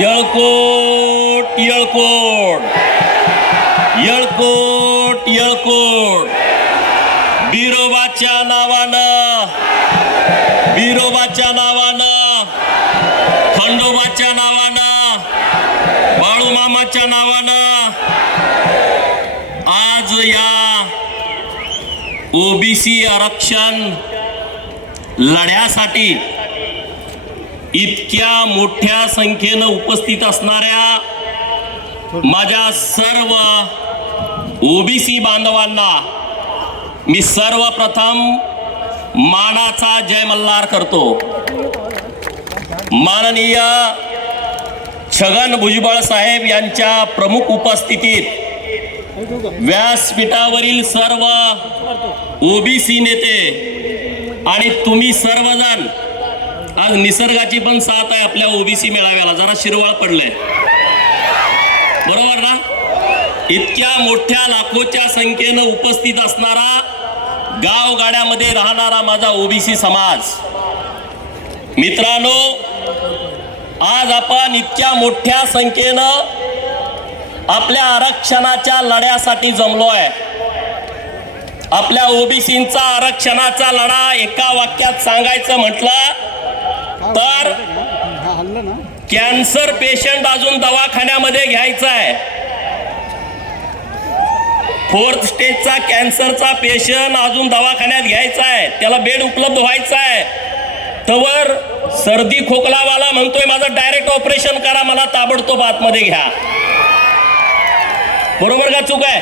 येळकोट येळकोट येळकोट येळकोट बिरोबाच्या नावानं खंडोबाच्या नावानं बाळूमामाच्या नावानं आज या ओबीसी आरक्षण लढ्यासाठी इतक्या मोठ्या संख्येनं उपस्थित असणाऱ्या माझ्या सर्व ओबीसी बांधवांना मी सर्वप्रथम मानाचा जय मल्हार करतो। माननीय छगन भुजबळ साहेब यांच्या प्रमुख उपस्थितीत व्यासपीठावरील सर्व ओबीसी नेते आणि तुम्ही सर्वजण, आज निसर्गाची पण साथ आहे आपल्या ओबीसी मेळाव्याला, जरा शिरवाळ पडलंय बरोबर ना। इतक्या मोठ्या लाखोच्या संख्येनं उपस्थित असणारा, गावगाड्यामध्ये राहणारा माझा ओबीसी समाज, मित्रांनो आज आपण इतक्या मोठ्या संख्येनं आपल्या आरक्षणाच्या लढ्यासाठी जमलोय। आपल्या ओबीसींचा आरक्षणाचा लढा एका वाक्यात सांगायचं म्हटलं तर कॅन्सर पेशंट अजून दवाखान्यामध्ये घ्यायचा आहे, 4th स्टेजचा कॅन्सरचा पेशंट अजून दवाखान्यात घ्यायचा आहे, त्याला बेड उपलब्ध व्हायचा आहे, तवर सर्दी खोकलावाला म्हणतोय माझं डायरेक्ट ऑपरेशन करा, मला ताबडतोब आतमध्ये घ्या। बरोबर का चूक आहे?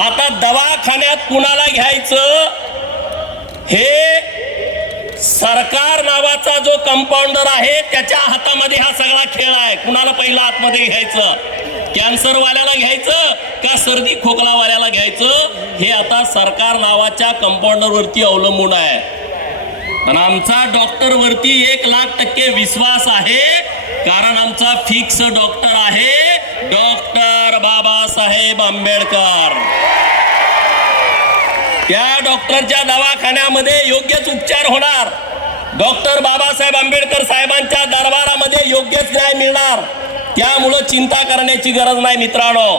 आता दवाखान्यात कुणाला घ्यायचं हे सरकार नावाचा जो कंपाऊंडर आहे त्याच्या हातामध्ये हा सगळा खेळ आहे। कुणाला पहिला आतमध्ये घ्यायचं, कॅन्सर वाल्याला घ्यायचं का सर्दी खोकलावाल्याला घ्यायचं, हे आता सरकार नावाच्या कंपाऊंडर वरती अवलंबून आहे। आणि आमचा डॉक्टर वरती 1,00,000% विश्वास आहे, कारण आमचा फिक्स डॉक्टर आहे डॉक्टर बाबासाहेब आंबेडकर। त्या डॉक्टरच्या दवाखान्यामध्ये योग्यच उपचार होणार, डॉक्टर बाबासाहेब आंबेडकर साहेबांच्या दरबारामध्ये योग्यच न्याय मिळणार, त्यामुळे चिंता करण्याची गरज नाही। मित्रांनो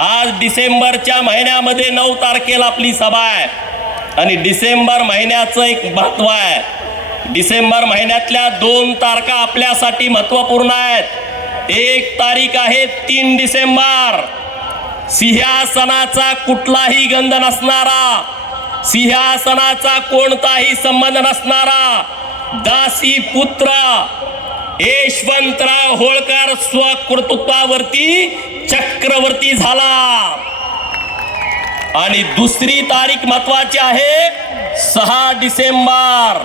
आज डिसेंबरच्या महिन्यामध्ये 9 तारखेला आपली सभा आहे आणि डिसेंबर महिन्याचं एक महत्व आहे। डिसेंबर महिन्यातल्या 2 तारखा आपल्यासाठी महत्वपूर्ण आहेत। 1 तारीख आहे 3 डिसेंबर, सिंहासनाचा कुठलाही गंध नसणारा, सिंहासनाचा कोणताही संबंध नसणारा दासी पुत्र यशवंतराव होळकर स्वकर्तृत्वावरती चक्रवर्ती झाला। आणि दुसरी तारीख महत्वाची आहे 6 डिसेंबर,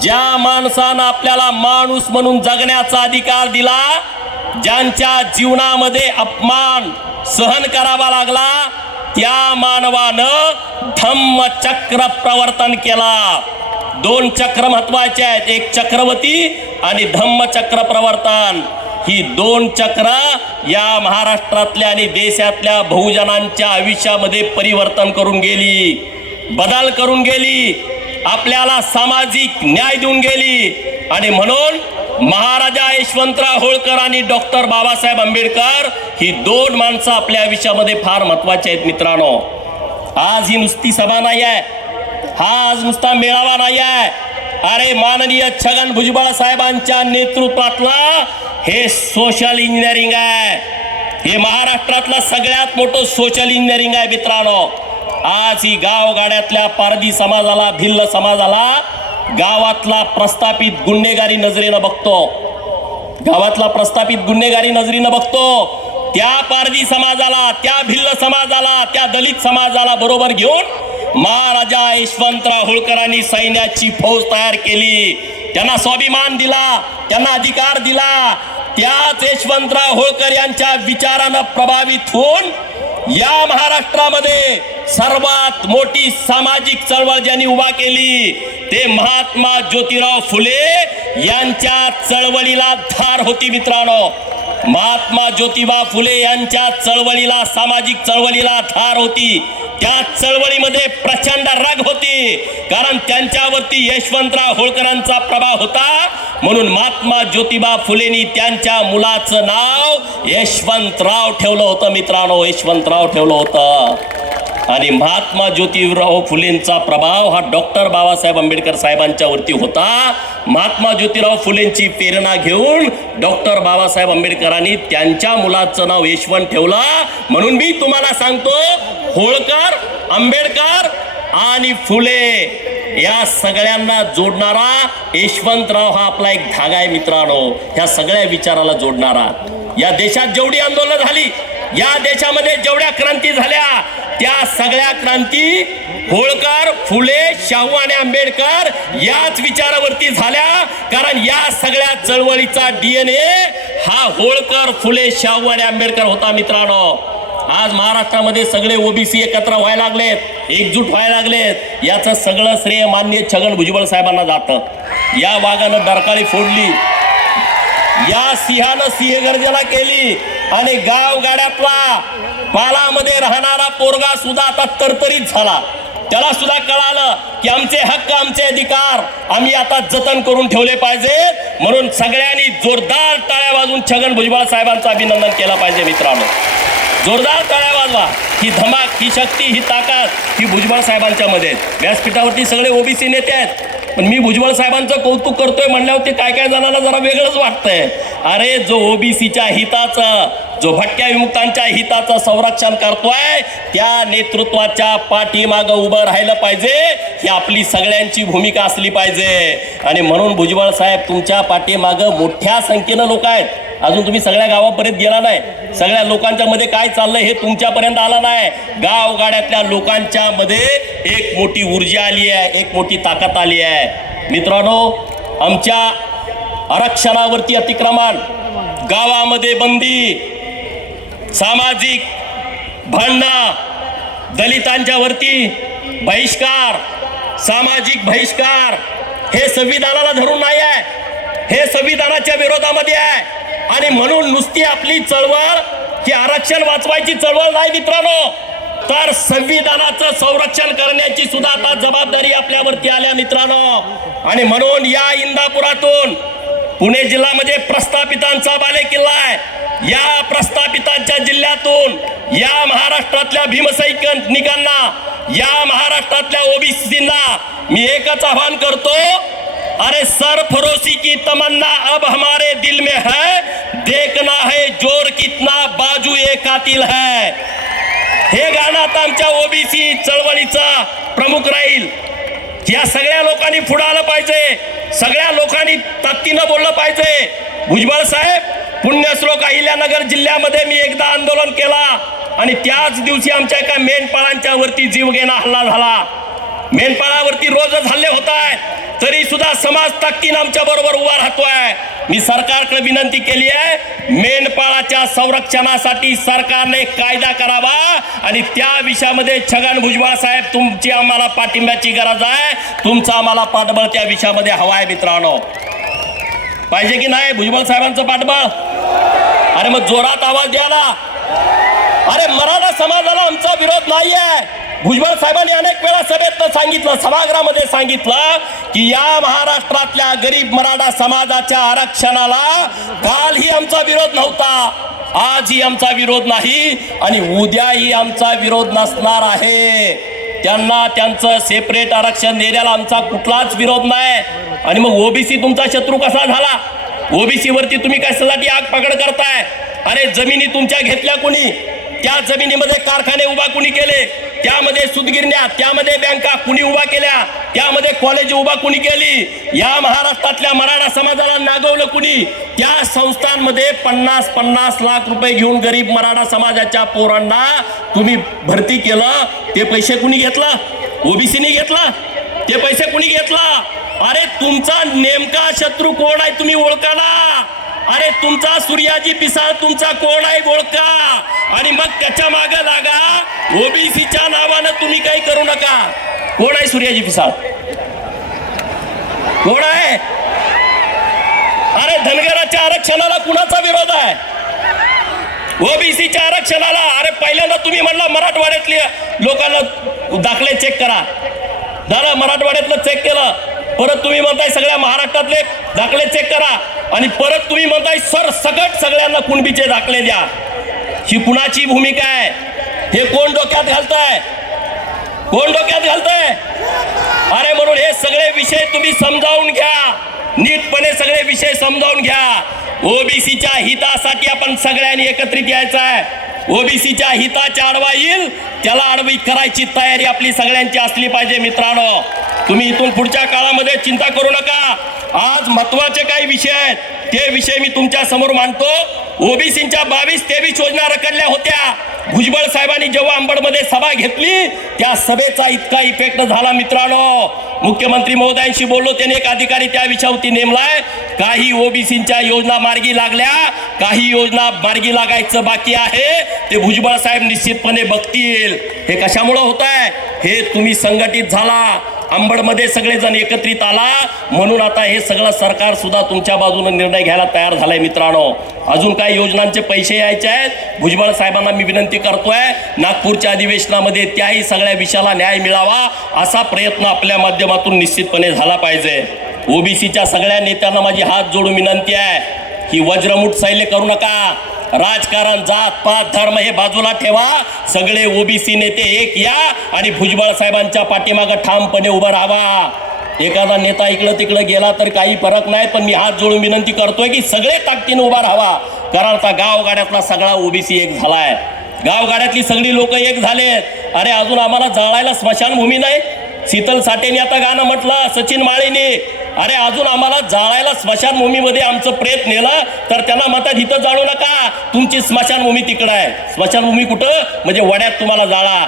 ज्या माणसानं आपल्याला माणूस म्हणून जगण्याचा अधिकार दिला, ज्यांच्या जीवनामध्ये अपमान सहन करावा लागला, त्या मानवानं धम्मचक्र प्रवर्तन केला। 2 चक्र महत्वाचे आहेत, एक चक्रवर्ती आणि धम्मचक्र प्रवर्तन। ही 2 चक्र या महाराष्ट्रातल्या आणि देशातल्या बहुजनांच्या आयुष्यामध्ये परिवर्तन करून गेली, बदल करून गेली, आपल्याला सामाजिक न्याय देऊन गेली। आणि म्हणून महाराजा यशवंतराव होळकर आणि डॉक्टर बाबासाहेब आंबेडकर ही 2 माणसं आपल्या आयुष्यामध्ये फार महत्वाची आहेत। मित्रांनो आज ही नुसती सभा नाही आहे, हा आज नुसता मेळावा नाही आहे, अरे माननीय छगन भुजबळ साहेबांच्या नेतृत्वातला हे सोशल इंजिनिअरिंग आहे, हे महाराष्ट्रातलं सगळ्यात मोठं सोशल इंजिनिअरिंग आहे। मित्रांनो आज ही गावगाड्यातल्या पारधी समाजाला, भिल्ल समाजाला गावातला प्रस्थापित गुन्हेगारी नजरेनं बघतो, गावातला प्रस्थापित गुन्हेगारी नजरेनं बघतो, त्या पारधी समाजाला, त्या भिल्ल समाजाला, त्या दलित समाजाला बरोबर घेऊन महाराजा यशवंतराव होळकरांनी सैन्याची फौज तयार केली, त्यांना स्वाभिमान दिला, त्यांना अधिकार दिला। त्याच यशवंतराव होळकर यांच्या विचारानं प्रभावित होऊन या महाराष्ट्रामध्ये सर्वात मोठी सामाजिक चळवळ ज्यांनी उभा केली ते महात्मा ज्योतिराव फुले यांच्या चळवळीला धार होती। मित्रांनो महात्मा ज्योतिबा फुले यांच्या चळवळीला, सामाजिक चळवळीला धार होती, त्या चळवळीमध्ये प्रचंड राग होती, कारण त्यांच्यावरती यशवंतराव होळकरांचा प्रभाव होता। म्हणून महात्मा ज्योतिबा फुलेंनी त्यांच्या मुलाचं नाव यशवंतराव ठेवलं होतं मित्रांनो, यशवंतराव ठेवलं होतं. आणि महात्मा ज्योतिराव फुलेंचा प्रभाव हा डॉक्टर बाबासाहेब आंबेडकर साहेबांच्या वरती होता. महात्मा ज्योतिराव फुलेंची प्रेरणा घेऊन डॉक्टर बाबासाहेब आंबेडकरांनी त्यांच्या मुलाचं नाव यशवंत ठेवलं. म्हणून मी तुम्हाला सांगतो, होळकर, आंबेडकर आणि फुले या सगळ्यांना जोडणारा यशवंतराव हा आपला एक धागा आहे मित्रांनो. ह्या सगळ्या विचाराला जोडणारा. या देशात जेवढी आंदोलनं झाली, या देशामध्ये जेवढ्या क्रांती झाल्या, त्या सगळ्या क्रांती होळकर, फुले, शाहू आणि आंबेडकर याच विचारावरती झाल्या. कारण या सगळ्या चळवळीचा DNA हा होळकर, फुले, शाहू आणि आंबेडकर होता मित्रांनो. आज महाराष्ट्रामध्ये सगळे ओबीसी एकत्र व्हायला लागलेत, एकजूट व्हायला लागलेत. याचं सगळं श्रेय माननीय छगन भुजबळ साहेबांना जातं. या वाघानं डरकाळी फोडली, या सिंहानं सिंहगर्जना केली आणि गावगाड्यातला पालामध्ये राहणारा पोरगा सुद्धा आता तरतरीत झाला. त्याला सुद्धा कळालं की आमचे हक्क, आमचे अधिकार आम्ही आता जतन करून ठेवले पाहिजेत. म्हणून सगळ्यांनी जोरदार टाळ्या वाजवून छगन भुजबळ साहेबांचं अभिनंदन केलं पाहिजे मित्रांनो. जोरदार टाळ्या वाजवा. ही धमाक, ही शक्ती, ही ताकद ही भुजबळ साहेबांच्या मध्ये. व्यासपीठावरती सगळे ओबीसी नेते आहेत, पण मी भुजबळ साहेबांचं कौतुक करतोय म्हणल्यावरती काय काय जणांना जरा वेगळंच वाटतंय. अरे जो ओबीसीच्या हिताचं, जो भटक्या विमुक्तांच्या हिताचं संरक्षण करतोय, त्या नेतृत्वाच्या पाठीमागं उभं राहिलं पाहिजे. ही आपली सगळ्यांची भूमिका असली पाहिजे. आणि म्हणून भुजबळ साहेब तुमच्या पाठीमागं मोठ्या संख्येनं लोक आहेत. अजून तुम्ही सगळ्या गावापर्यंत गेला नाही. सगळ्या लोकांच्या मध्ये काय चाललंय हे तुमच्यापर्यंत आलं नाही. गावगाड्यातल्या लोकांच्या मध्ये एक मोठी ऊर्जा आली आहे, एक मोठी ताकद आली आहे. मित्रांनो, आमच्या आरक्षणावरती अतिक्रमण, गावामध्ये बंदी, सामाजिक भांडणं, दलितांच्या वरती बहिष्कार, सामाजिक बहिष्कार हे संविधानाला धरून नाही आहे, हे संविधानाच्या विरोधामध्ये आहे. आणि म्हणून नुसती आपली चळवळ ही आरक्षण वाचवायची चळवळ नाही मित्रांनो, तर संविधानाचं संरक्षण करण्याची सुद्धा आता जबाबदारी आपल्यावरती आल्या मित्रांनो. आणि म्हणून या इंदापुरातून पुणे जिल्ह्यामध्ये प्रस्थापितांचा बालेकिल्ला आहे. या प्रस्थापितांच्या जिल्ह्यातून या महाराष्ट्रातल्या भीमसैनिकांना, या महाराष्ट्रातल्या ओबीसींना मी एकच आवाहन करतो, अरे सरफरोशी की तमन्ना अब हमारे दिल में है, देखना है जोर कितना बाजू ये कातिल है. हे गाणं आता आमच्या ओबीसी चळवळीचा प्रमुख राहील. या सगळ्या लोकांनी पुढे आलं पाहिजे, सगळ्या लोकांनी ताकदीनं बोललं पाहिजे. भुजबळ साहेब, पुण्यश्लोक अहिल्यानगर जिल्ह्यामध्ये मी एकदा आंदोलन केला आणि त्याच दिवशी आमच्या एका मेंढपाळांच्या वरती जीवघेणा हल्ला झाला. मेंढपाळावरती रोजच हल्ले होत आहेत, तरी सुद्धा समाज ताकदीनं आमच्या बरोबर उभा राहतोय. मी सरकारकडे विनंती केली आहे, मेंढपाळाच्या संरक्षणासाठी सरकारने कायदा करावा आणि त्या विषयामध्ये छगन भुजबळ साहेब तुमची आम्हाला पाठिंब्याची गरज आहे. तुमचा आम्हाला पाठबळ त्या विषयामध्ये हवा आहे मित्रांनो. पाहिजे की नाही भुजबळ साहेबांचं पाठबळ? अरे मग जोरात आवाज द्या ना. अरे मराठा समाजाला आमचा विरोध नाही आहे. भुजबळ साहेबांनी अनेक वेळा सभेत सांगितलं, सभागृहामध्ये सांगितलं की या महाराष्ट्रातल्या गरीब मराठा समाजाच्या आरक्षणाला कालही आमचा विरोध नव्हता, आजही आमचा विरोध नाही आणि उद्याही आमचा विरोध नसणार आहे. त्यांना त्यांचं सेपरेट आरक्षण देण्याला आमचा कुठलाच विरोध नाही. आणि मग ओबीसी तुमचा शत्रू कसा झाला? ओबीसी वरती तुम्ही कशासाठी आग पकड करताय? अरे जमिनी तुमच्या घेतल्या कोणी? त्या जमिनीमध्ये कारखाने उभा कुणी केले? त्यामध्ये सूतगिरण्या, त्यामध्ये बँका कुणी उभा केल्या? त्यामध्ये कॉलेज उभा कुणी केली? या महाराष्ट्रातल्या मराठा समाजाला नागवलं कुणी? त्या संस्थांमध्ये 50-50 लाख रुपये घेऊन गरीब मराठा समाजाच्या पोरांना तुम्ही भरती केलं. ते पैसे कुणी घेतला? ओबीसीनी घेतला. ते पैसे कुणी घेतला? अरे तुमचा नेमका शत्रू कोण आहे तुम्ही ओळखा ना. अरे तुमचा सूर्याजी पिसाळ तुमचा कोण आहे ओळखा आणि मग त्याच्या मागे लागा. ओबीसीच्या नावानं तुम्ही काही करू नका. कोण आहे सूर्याजी पिसाळ? कोण आहे? अरे धनगराच्या आरक्षणाला कुणाचा विरोध आहे? ओबीसीच्या आरक्षणाला. अरे पहिल्यांदा तुम्ही म्हणला मराठवाड्यातल्या लोकांना दाखले चेक करा. झालं, मराठवाड्यातलं चेक केलं. परत तुम्ही म्हणताय सगळ्या महाराष्ट्रातले दाखले चेक करा आणि परत तुम्ही म्हणताय सरसकट सगळ्यांना कुणबीचे दाखले द्या. ही कुणाची भूमिका आहे? हे कोण डोक्यात घालताय? कोण डोक्यात घालताय? अरे म्हणून हे सगळे विषय तुम्ही समजावून घ्या, नीटपणे सगळे विषय समजावून घ्या. ओबीसीच्या हितासाठी आपण सगळ्यांनी एकत्रित यायचं आहे. ओबीसीच्या हिताच्या आडवा येईल त्याला आडवी करायची तयारी आपली सगळ्यांची असली पाहिजे. मित्रांनो, तुम्ही इथून पुढच्या काळामध्ये चिंता करू नका. आज महत्वाचे काही विषय आहेत ते विषय मी तुमच्या समोर मांडतो. ओबीसीच्या 22-23 योजना रखडल्या होत्या. भुजबळ साहेबांनी जेव्हा अंबडमध्ये सभा घेतली त्या सभेचा इतका इफेक्ट झाला. मित्रांनो, मुख्यमंत्री महोदयांशी बोललो, त्याने एक अधिकारी त्या विषयावरती नेमलाय. काही ओबीसीच्या योजना मार्गी लागल्या, काही योजना मार्गी लागायचं बाकी आहे. ते भुजबळ साहेब निश्चितपणे बघतील. हे कशामुळे होत आहे? हे तुम्ही संघटित झाला, अंबडमध्ये सगळेजण एकत्रित आला म्हणून आता हे सगळं सरकार सुद्धा तुमच्या बाजूने निर्णय घ्यायला तयार झालाय. मित्रांनो, अजून काही योजनांचे पैसे यायचे आहेत. भुजबळ साहेबांना मी विनंती करतोय, नागपूरच्या अधिवेशनामध्ये त्याही सगळ्या विषयाला न्याय मिळावा असा प्रयत्न आपल्या माध्यमातून निश्चितपणे झाला पाहिजे. ओबीसीच्या सगळ्या नेत्यांना माझी हात जोडून विनंती आहे की वज्रमुठ सैल्य करू नका. राजकारण, जात पात, धर्म हे बाजूला ठेवा. सगळे ओबीसी नेते एक या आणि भुजबळ साहेबांच्या पाठीमागे ठामपणे उभा राहावा. एखादा नेता इकडं तिकडं गेला तर काही फरक नाही, पण मी हात जोडून विनंती करतोय की सगळे ताकदीने उभा राहावा. कारण आता गावगाड्यातला सगळा ओबीसी एक झालाय. गावगाड्यातली सगळी लोक एक झालेत. अरे अजून आम्हाला जाळायला स्मशानभूमी नाही. शीतल साठेने आता गाणं म्हटलं, सचिन माळीने. अरे अजून आम्हाला जाळायला स्मशानभूमीमध्ये आमचं प्रेत नेलं तर त्यांना म्हणतात इथं जाळू नका, तुमची स्मशानभूमी तिकडं आहे. स्मशानभूमी कुठं? म्हणजे वड्यात तुम्हाला जाळा.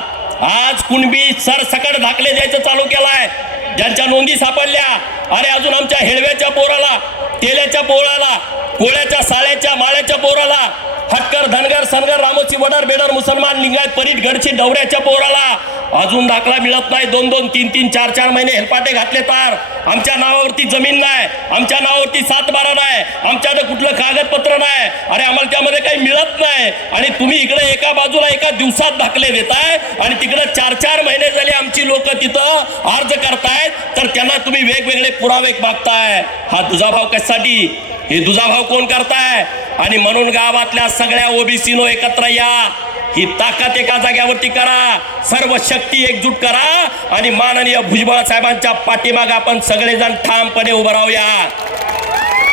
आज कुणबी सरसकट दाखले द्यायचं चालू केलाय, ज्यांच्या नोंदी सापडल्या. अरे अजून आमच्या हेळव्याच्या पोराला, तेल्याच्या पोराला, कोळ्याच्या, साळ्याच्या, माळ्याच्या पोराला, हटकर, धनगर, सनगर, रामोशी, वडर, बेडर, मुसलमान, लिंगायत, परीट, गडची, डवऱ्याच्या पोराला अजून दाखला मिळत नाही. 2-2, 3-3, 4-4 महिने हेलपाटे घातले तर आमच्या नावावरती जमीन नाही, आमच्या नावावरती 7-12 नाही, आमच्याकडे कुठलं कागदपत्र नाही. अरे आम्हाला त्यामध्ये काही मिळत नाही आणि तुम्ही इकडे एका बाजूला एका दिवसात दाखले देताय आणि तिकडे 4-4 महिने झाले आमची लोक तिथं अर्ज करतायत तर त्यांना तुम्ही वेगवेगळे पुरावे मागताय. हा दुजाभाव कशासाठी? हे दुजाभाव कोण करताय? आणि म्हणून गावातल्या सगळ्या ओबीसीनो एकत्र या. ही ताकद एका जाग्यावरती करा, सर्व शक्ती एकजूट करा आणि माननीय भुजबळ साहेबांच्या पाठीमागे आपण सगळेजण ठामपणे उभं राहूया.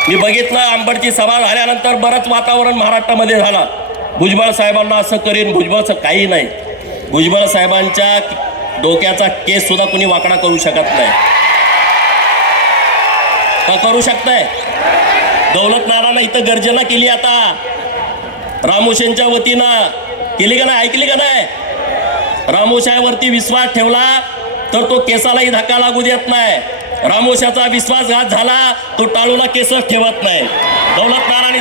मी बघितलं अंबडची सभा झाल्यानंतर बरंच वातावरण महाराष्ट्रामध्ये झालं. भुजबळ साहेबांना असं करीन, भुजबळचं काही नाही. भुजबळ साहेबांच्या डोक्याचा केस सुद्धा कुणी वाकडा करू शकत नाही. का करू शकताय? दौलत नारायण इथं गर्जना केली, आता रामोशेंच्या वतीनं केली का नाही? ऐकली का नाही? रामोशावरती विश्वास ठेवला तर तो केसालाही धक्का लागू देत नाही. रामोशाचा विश्वासघात झाला तो टाळूला केसच ठेवत नाही. दौलत नारायण